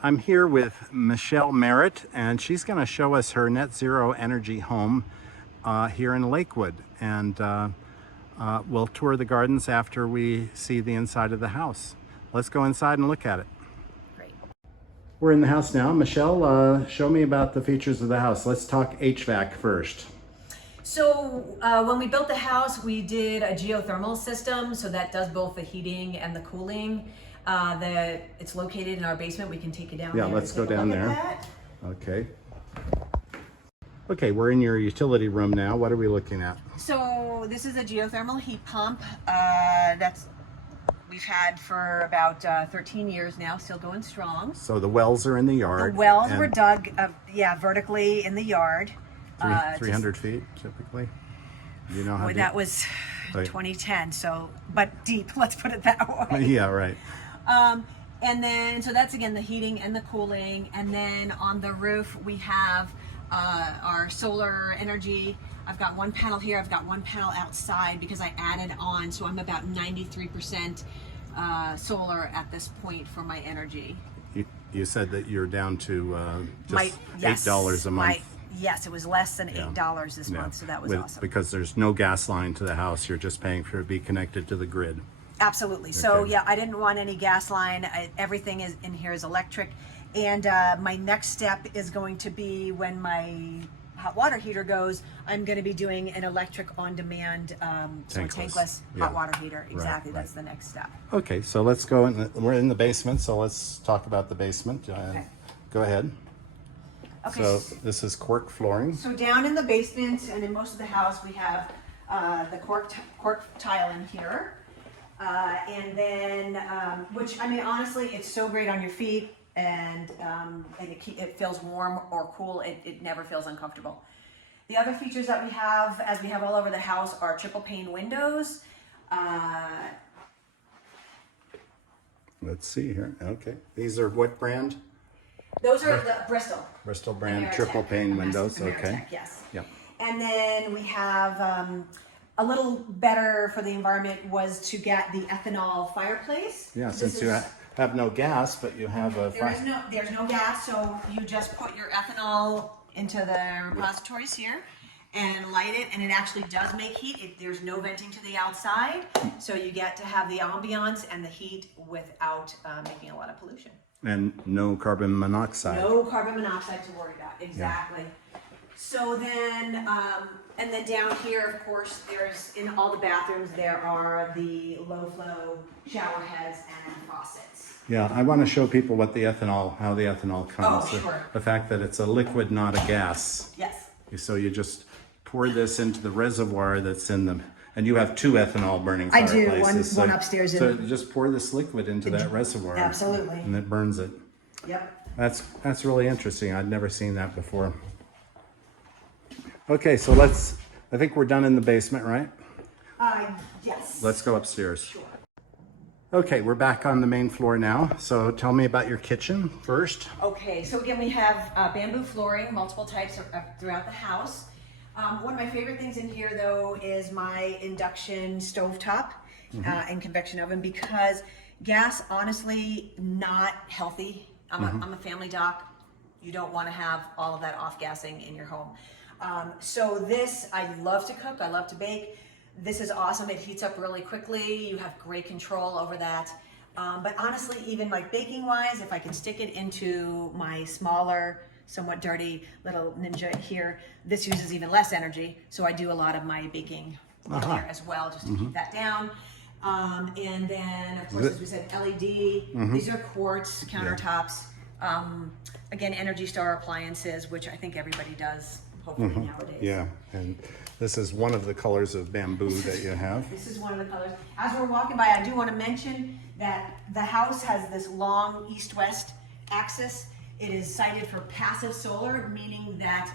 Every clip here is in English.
I'm here with Michele Merritt, and she's going to show us her net zero energy home here in Lakewood. And we'll tour the gardens after we see the inside of the house. Let's go inside and look at it. Great. We're in the house now. Michele, show me about the features of the house. Let's talk HVAC first. So when we built the house, we did a geothermal system, so that does both the heating and the cooling. It's located in our basement. We can take you down there. Yeah, let's go down there. Okay. Okay, we're in your utility room now. What are we looking at? So this is a geothermal heat pump we've had for about 13 years now, still going strong. So the wells are in the yard. The wells were dug, vertically in the yard. 300 feet, typically. You know how deep? That was 2010, but deep, let's put it that way. Yeah, right. And then, so that's again the heating and the cooling. And then on the roof, we have our solar energy. I've got one panel here, I've got one panel outside because I added on, so I'm about 93% solar at this point for my energy. You said that you're down to just $8 a month. Yes, it was less than $8 this month, so that was awesome. Because there's no gas line to the house, you're just paying for it to be connected to the grid. Absolutely. Okay. So yeah, I didn't want any gas line. Everything is in here is electric. And my next step is going to be when my hot water heater goes, I'm going to be doing an electric on-demand, tankless hot water heater. Exactly, right. That's the next step. Okay, so let's go in. We're in the basement, so let's talk about the basement. Okay. Go ahead. Okay. So this is cork flooring. So down in the basement and in most of the house, we have the cork tile in here. And then, which, I mean, honestly, it's so great on your feet, and it feels warm or cool. It never feels uncomfortable. The other features that we have, as we have all over the house, are triple pane windows. Let's see here. Okay. These are what brand? Those are the Bristol. Bristol brand triple pane windows. Okay. Yes. Yeah. And then we have a little better for the environment was to get the ethanol fireplace. Yeah, since you have no gas, but you have a there's no gas, so you just put your ethanol into the repositories here and light it, and it actually does make heat. There's no venting to the outside, so you get to have the ambiance and the heat without making a lot of pollution. And no carbon monoxide. No carbon monoxide to worry about, exactly. Yeah. So then, and then down here, of course, there's, in all the bathrooms, there are the low flow shower heads and faucets. Yeah, I want to show people what the ethanol, how the ethanol comes. Oh, sure. The fact that it's a liquid, not a gas. Yes. So you just pour this into the reservoir that's in them. And you have two ethanol burning fireplaces. I do, one upstairs. So just pour this liquid into that reservoir. Absolutely. And it burns it. Yep. That's really interesting. I'd never seen that before. Okay, so I think we're done in the basement, right? Yes. Let's go upstairs. Sure. Okay, we're back on the main floor now. So tell me about your kitchen first. Okay, so again, we have bamboo flooring, multiple types throughout the house. One of my favorite things in here, though, is my induction stovetop and convection oven, because gas, honestly, not healthy. I'm a family doc. You don't want to have all of that off-gassing in your home. So this, I love to cook. I love to bake. This is awesome. It heats up really quickly. You have great control over that. But honestly, even like baking-wise, if I can stick it into my smaller, somewhat dirty little Ninja here, this uses even less energy, so I do a lot of my baking here as well, just to keep that down. And then, of course, as we said, LED. These are quartz countertops. Again, Energy Star appliances, which I think everybody does, hopefully nowadays. Yeah, and this is one of the colors of bamboo that you have. This is one of the colors. As we're walking by, I do want to mention that the house has this long east-west axis. It is sited for passive solar, meaning that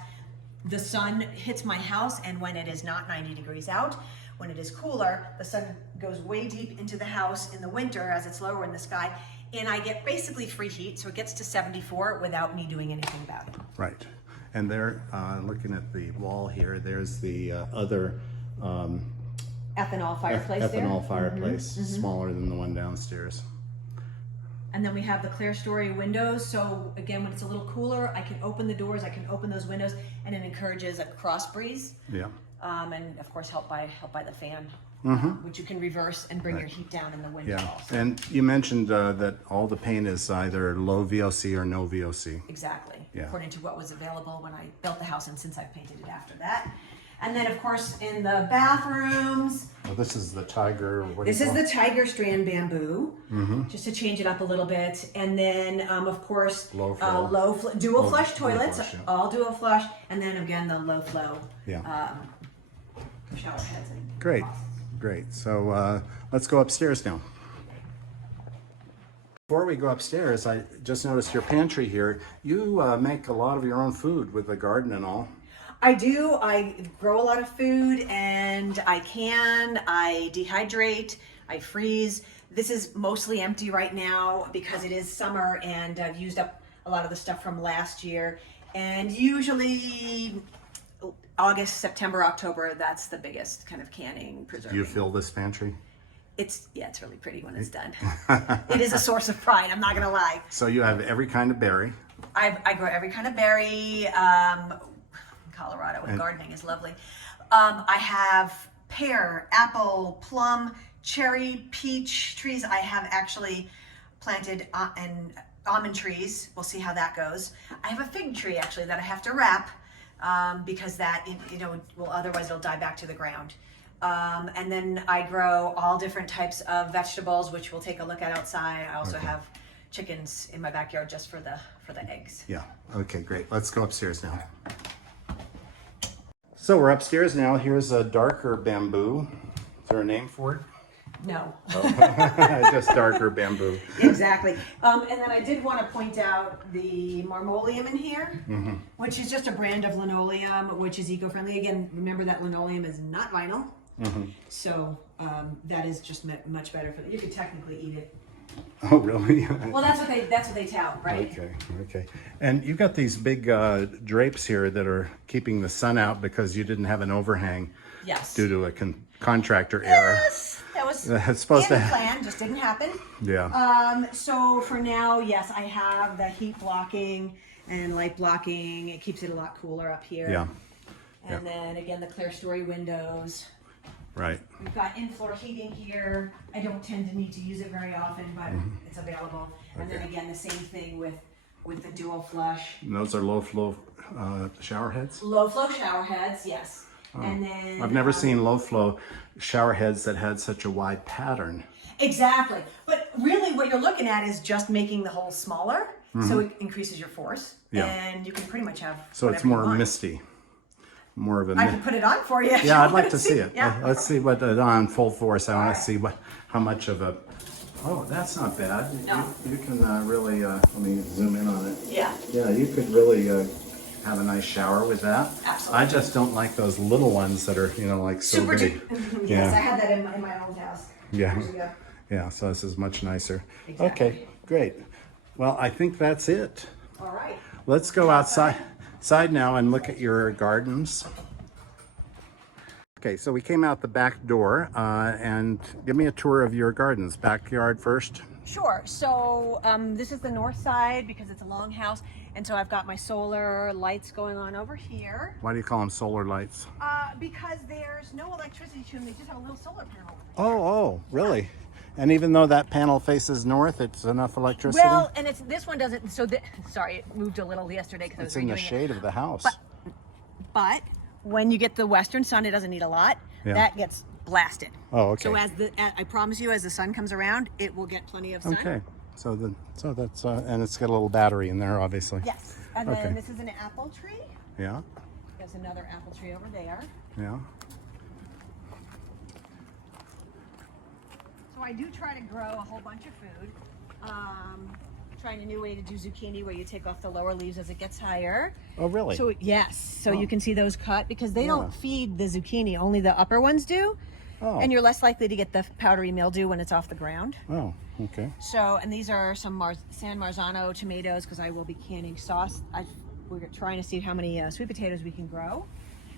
the sun hits my house, and when it is not 90 degrees out, when it is cooler, the sun goes way deep into the house in the winter as it's lower in the sky, and I get basically free heat, so it gets to 74 without me doing anything about it. Right. And there, looking at the wall here, there's the other ethanol fireplace fireplace, smaller than the one downstairs. And then we have the clear story windows. So again, when it's a little cooler, I can open the doors, I can open those windows, and it encourages a cross breeze. Yeah. And of course, help by the fan, which you can reverse and bring your heat down in the window. Yeah. Also. And you mentioned that all the paint is either low VOC or no VOC. Exactly. Yeah. According to what was available when I built the house, and since I've painted it after that. And then, of course, in the bathrooms. Well, this is the tiger. This is the tiger strand bamboo, just to change it up a little bit. And then, of course, dual flush toilets, flush, yeah. all dual flush. And then again, the low flow shower heads. And Great, great. So let's go upstairs now. Before we go upstairs, I just noticed your pantry here. You make a lot of your own food with the garden and all. I do. I grow a lot of food, and I dehydrate, I freeze. This is mostly empty right now because it is summer, and I've used up a lot of the stuff from last year. And usually August, September, October, that's the biggest kind of canning, preserving. Do you fill this pantry? It's really pretty when it's done. It is a source of pride, I'm not gonna lie. So you have every kind of berry. I grow every kind of berry. Colorado and gardening is lovely. I have pear, apple, plum, cherry, peach trees. I have actually planted and almond trees. We'll see how that goes. I have a fig tree actually that I have to wrap because that will otherwise it'll die back to the ground. And then I grow all different types of vegetables, which we'll take a look at outside. I also have chickens in my backyard just for the eggs. Yeah. Okay, great. Let's go upstairs now. So we're upstairs now. Here's a darker bamboo. Is there a name for it? No. Oh. Just darker bamboo. Exactly. And then I did want to point out the marmoleum in here, which is just a brand of linoleum, which is eco-friendly. Again, remember that linoleum is not vinyl. So that is just much better for you. Could technically eat it. Oh, really? Well, that's what they tout, right? Okay, okay. And you've got these big drapes here that are keeping the sun out because you didn't have an overhang. Yes. Due to a contractor error. Yes, that was supposed in to the plan, just didn't happen. Yeah. So for now, yes, I have the heat blocking and light blocking. It keeps it a lot cooler up here. Yeah. And then again, the clear story windows. Right. We've got in-floor heating here. I don't tend to need to use it very often, but it's available. And then again, the same thing with the dual flush. And those are low flow shower heads? Low flow shower heads, yes. And then I've never seen low flow shower heads that had such a wide pattern. Exactly. But really what you're looking at is just making the hole smaller, so it increases your force. Yeah. And you can pretty much have So it's more misty. More of a I can put it on for you. Yeah, I'd like to see it. Yeah. Let's see what on full force. I want to see how much of a. Oh, that's not bad. No. You can really. Let me zoom in on it. Yeah. Yeah, you could really have a nice shower with that. Absolutely. I just don't like those little ones that are like so Super big. Yes, I had that in my old house. Yeah. Years ago. Yeah. So this is much nicer. Exactly. Okay, great. Well, I think that's it. All right. Let's go outside now and look at your gardens. Okay, so we came out the back door and give me a tour of your gardens. Backyard first. Sure. So this is the north side because it's a long house, and so I've got my solar lights going on over here. Why do you call them solar lights? Because there's no electricity to them. They just have a little solar panel. Oh, really? And even though that panel faces north, it's enough electricity? Well, and this one doesn't. So sorry, it moved a little yesterday because I was It's in the redoing shade of the house. But when you get the western sun, it doesn't need a lot. Yeah. That gets blasted. Oh, okay. So I promise you, as the sun comes around, it will get plenty of sun. Okay. So that's and it's got a little battery in there, obviously. Yes. And then this is an apple tree. Yeah. There's another apple tree over there. Yeah. So I do try to grow a whole bunch of food. Trying a new way to do zucchini where you take off the lower leaves as it gets higher. Oh, really? So yes, so you can see those cut because they don't feed the zucchini, only the upper ones do. Oh. And you're less likely to get the powdery mildew when it's off the ground. Oh, okay. So, and these are some San Marzano tomatoes because I will be canning sauce. We're trying to see how many sweet potatoes we can grow.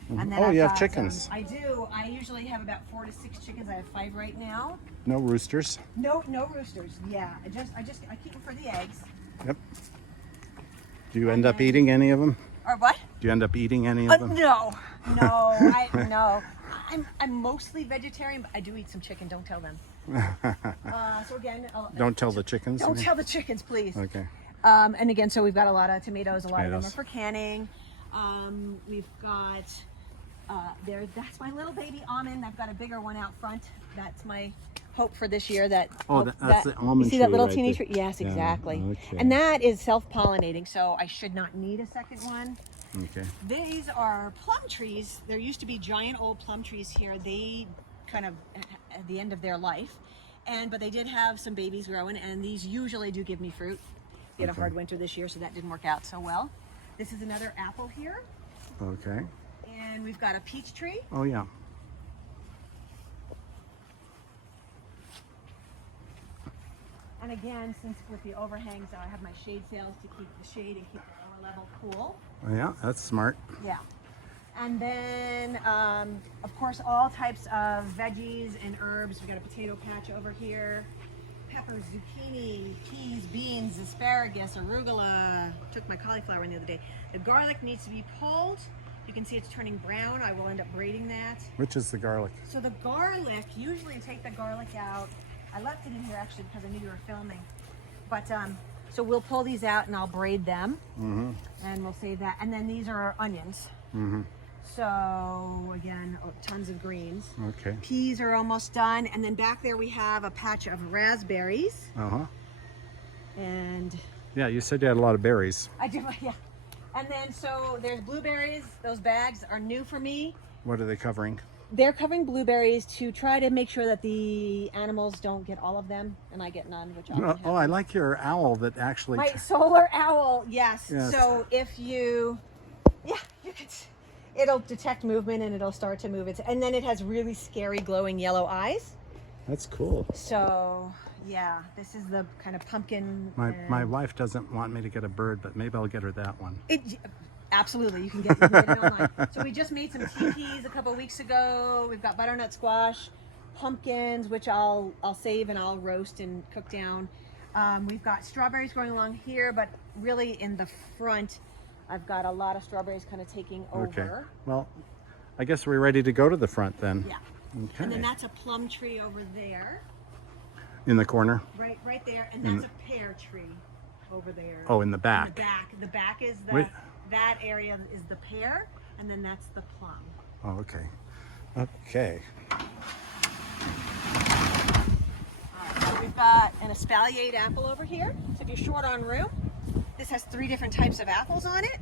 And then Oh, I've you have got, chickens. I do. I usually have about 4 to 6 chickens. I have 5 right now. No roosters. No roosters. Yeah, I keep them for the eggs. Yep. Do you end up eating any of them? Or what? Do you end up eating any of them? No. No. I'm mostly vegetarian, but I do eat some chicken. Don't tell them. So again, Don't tell the chickens. don't tell the chickens, please. Okay. And again, so we've got a lot of tomatoes. A lot of them are Tomatoes. for canning. We've got that's my little baby almond. I've got a bigger one out front. That's my hope for this year. That's the almond You see that tree little right teeny there. tree? Yes, Yeah, exactly. okay. And that is self-pollinating, so I should not need a second one. Okay. These are plum trees. There used to be giant old plum trees here. They kind of at the end of their life, but they did have some babies growing, and these usually do give me fruit. We had a hard winter this year, so that didn't work out so well. This is another apple here, Okay. and we've got a peach tree. Oh yeah. And again, since with the overhangs, I have my shade sails to keep the shade and keep the lower level cool. Oh, yeah, that's smart. Yeah. And then, of course, all types of veggies and herbs. We've got a potato patch over here. Peppers, zucchini, peas, beans, asparagus, arugula. Took my cauliflower in the other day. The garlic needs to be pulled. You can see it's turning brown. I will end up braiding that. Which is the garlic? So the garlic, usually take the garlic out. I left it in here actually because I knew you were filming. But so we'll pull these out and I'll braid them. Mm-hmm. And we'll save that. And then these are our onions. Mm-hmm. So again, tons of greens. Okay. Peas are almost done. And then back there we have a patch of raspberries. Uh-huh. And Yeah, you said you had a lot of berries. I do, yeah. And then so there's blueberries. Those bags are new for me. What are they covering? They're covering blueberries to try to make sure that the animals don't get all of them and I get none, which often Oh, I happens. like your owl that actually... My solar owl, yes. Yes. So if you can, it'll detect movement and it'll start to move it. And then it has really scary glowing yellow eyes. That's cool. So yeah, this is the kind of pumpkin. My wife doesn't want me to get a bird, but maybe I'll get her that one. Absolutely, you can get it online. So we just made some teepees a couple weeks ago. We've got butternut squash, pumpkins, which I'll save and I'll roast and cook down. We've got strawberries growing along here, but really in the front, I've got a lot of strawberries kind of taking over. Okay. Well, I guess we're ready to go to the front then. Yeah. Okay. And then that's a plum tree over there. In the corner? Right there. And that's a pear tree over there. Oh, in the back. In the back. The back is Wait. that area is the pear, and then that's the plum. Oh, okay. Okay. So we've got an espaliered apple over here. So if you're short on room, this has 3 different types of apples on it.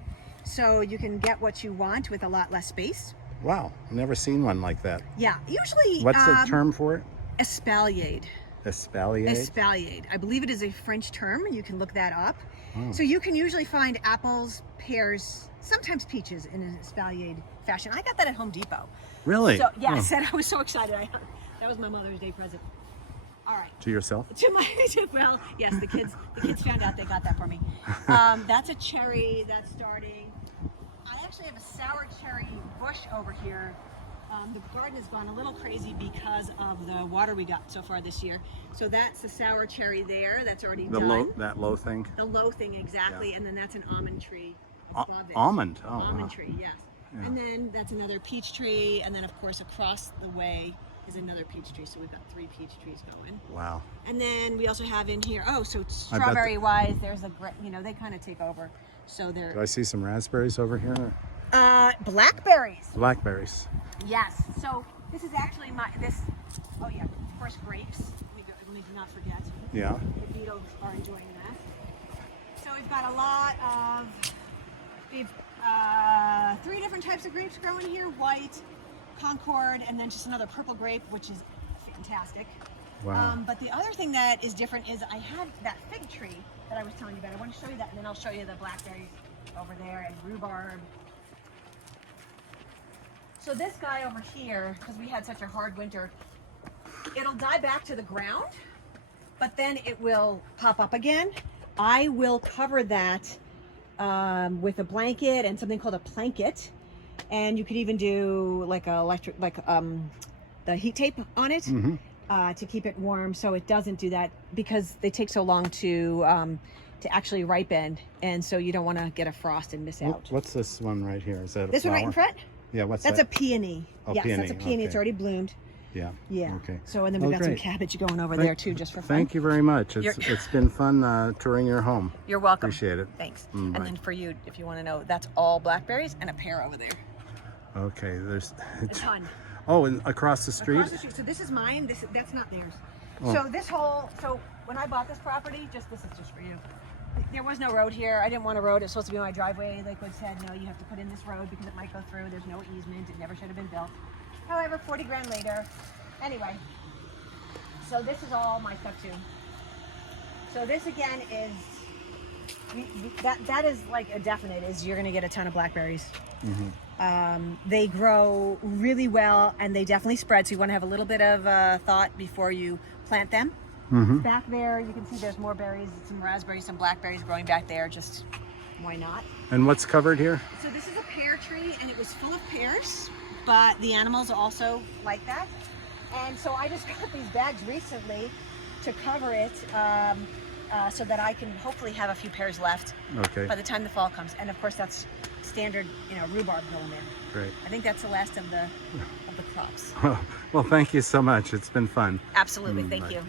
So you can get what you want with a lot less space. Wow, never seen one like that. Yeah, usually. What's the term for it? Espaliered. Espaliered? Espaliered. I believe it is a French term. You can look that up. Oh. So you can usually find apples, pears, sometimes peaches in an espaliered fashion. I got that at Home Depot. Really? So yes, Oh. and I was so excited. That was my Mother's Day present. All right. To yourself? Well, yes, the kids found out they got that for me. That's a cherry that's starting. I actually have a sour cherry bush over here. The garden has gone a little crazy because of the water we got so far this year. So that's the sour cherry there. That's already done. That low thing? The low thing, exactly. Yeah. And then that's an almond tree above it. Almond? Oh, Almond wow. tree, yes. Yeah. And then that's another peach tree. And then, of course, across the way is another peach tree. So we've got 3 peach trees going. Wow. And then we also have in here, so bet strawberry-wise, there's they kind of take over. So Do I they're see some raspberries over here? blackberries. Blackberries. Yes. So this is actually oh yeah, of course, grapes. Let me not forget. Yeah. The beetles are enjoying that. So we've got a lot of, we've 3 different types of grapes growing here: white, Concord, and then just another purple grape, which is fantastic. Wow. But the other thing that is different is I have that fig tree that I was telling you about. I want to show you that, and then I'll show you the blackberries over there and rhubarb. So this guy over here, because we had such a hard winter, it'll die back to the ground, but then it will pop up again. I will cover that with a blanket and something called a planket, And you could even do like the heat tape on it to keep it warm, so it doesn't do that, because they take so long to actually ripen, and so you don't want to get a frost and miss out. What's this one right here? Is that a This flower? one right in front? Yeah, what's That's that? a peony. Oh, Yes, peony. that's a peony. Okay. It's already bloomed. Yeah. Yeah. Okay. So, and then we've got some great. cabbage going over there too, just for fun. Thank you very much. It's been fun touring your home. You're welcome. Appreciate it. Thanks. Bye. And then for you, if you want to know, that's all blackberries and a pear over there. Okay, there's A ton. Oh, and across the street? Across the street. So this is mine. That's not theirs. Oh. So when I bought this property, this is just for you. There was no road here. I didn't want a road. It was supposed to be my driveway. Lakewood said, no, you have to put in this road because it might go through. There's no easement. It never should have been built. However, 40 grand later. Anyway, so this is all my stuff too. So this again is, that is like a definite, is you're going to get a ton of blackberries. They grow really well, and they definitely spread, so you want to have a little bit of thought before you plant them. Back there you can see there's more berries, some raspberries, some blackberries growing back there. Just why not? And what's covered here? So this is a pear tree, and it was full of pears, but the animals also like that, and so I just got these bags recently to cover it, so that I can hopefully have a few pears left by the time the fall comes. And of course that's standard, rhubarb going there. Great. I think that's the last of the crops. Well, thank you so much. It's been fun. Absolutely. Thank Bye. you.